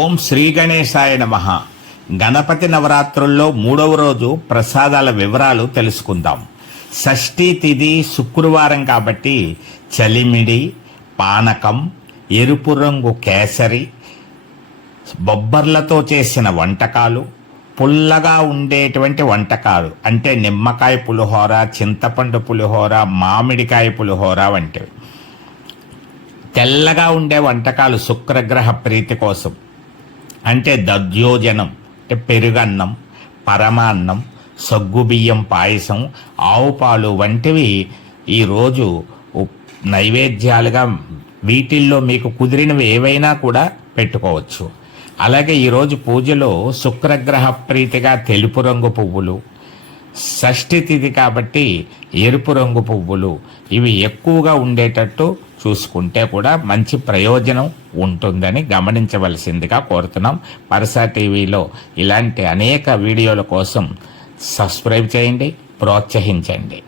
ఓం శ్రీ గణేశాయ నమః. గణపతి నవరాత్రుల్లో 3వ రోజు ప్రసాదాల వివరాలు తెలుసుకుందాం. షష్ఠీ తిథి శుక్రవారం కాబట్టి చలిమిడి, పానకం, ఎరుపు రంగు కేసరి, బొబ్బర్లతో చేసిన వంటకాలు, పుల్లగా ఉండేటువంటి వంటకాలు అంటే నిమ్మకాయ పులిహోర, చింతపండు పులిహోర, మామిడికాయ పులిహోర వంటివి. తెల్లగా ఉండే వంటకాలు శుక్రగ్రహ ప్రీతి కోసం అంటే దధ్యోజనం అంటే పెరుగన్నం, పరమాన్నం, సగ్గుబియ్యం పాయసం, ఆవు పాలు వంటివి ఈరోజు నైవేద్యాలుగా వీటిల్లో మీకు కుదిరినవి ఏవైనా కూడా పెట్టుకోవచ్చు. అలాగే ఈరోజు పూజలో శుక్రగ్రహ ప్రీతిగా తెలుపు రంగు పువ్వులు, షష్ఠి తిథి కాబట్టి ఎరుపు రంగు పువ్వులు ఇవి ఎక్కువగా ఉండేటట్టు చూసుకుంటే కూడా మంచి ప్రయోజనం ఉంటుందని గమనించవలసిందిగా కోరుతున్నాం. పరసా టీవీలో ఇలాంటి అనేక వీడియోల కోసం సబ్స్క్రైబ్ చేయండి, ప్రోత్సహించండి.